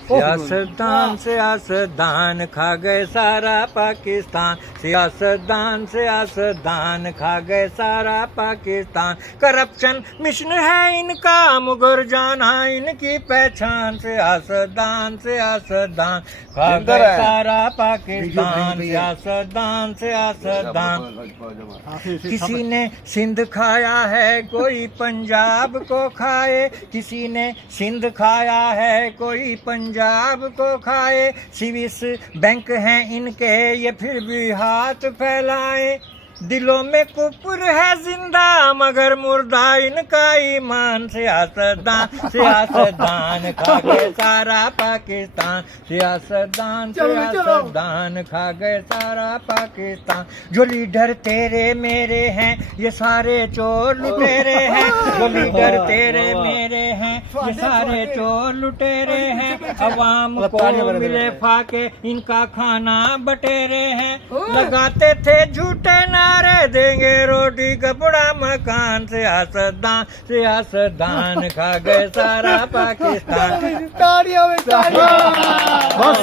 सियासतदान सियासतदान खा गए सारा पाकिस्तान, सियासतदान सियासतदान खा गए सारा पाकिस्तान। करप्शन मिशन है इनका, मुगर जाना इनकी पहचान, सियासतदान सियासतदान खा गए सारा पाकिस्तान, सियासतदान सियासतदान। किसी ने सिंध खाया है कोई पंजाब को खाए, किसी ने सिंध खाया है कोई पंजाब को खाए। स्विस बैंक हैं इनके ये फिर भी हाथ फैलाए, दिलों में कुफर है जिंदा मगर मुर्दा इनका ईमान। सियासतदान सियासतदान खा गए सारा पाकिस्तान, सियासतदान सियासतदान खा गए सारा पाकिस्तान। जो लीडर तेरे मेरे हैं ये सारे चोर लुटेरे हैं, जो लीडर तेरे मेरे हैं ये सारे चोर लुटेरे हैं। अवाम को मिले फाके इनका खाना बटेरे हैं, लगाते थे झूठे नारे देंगे रोटी कपड़ा मकान। सियासतदान सियासतदान खा गए सारा पाकिस्तान। तालियां में तालियां। बस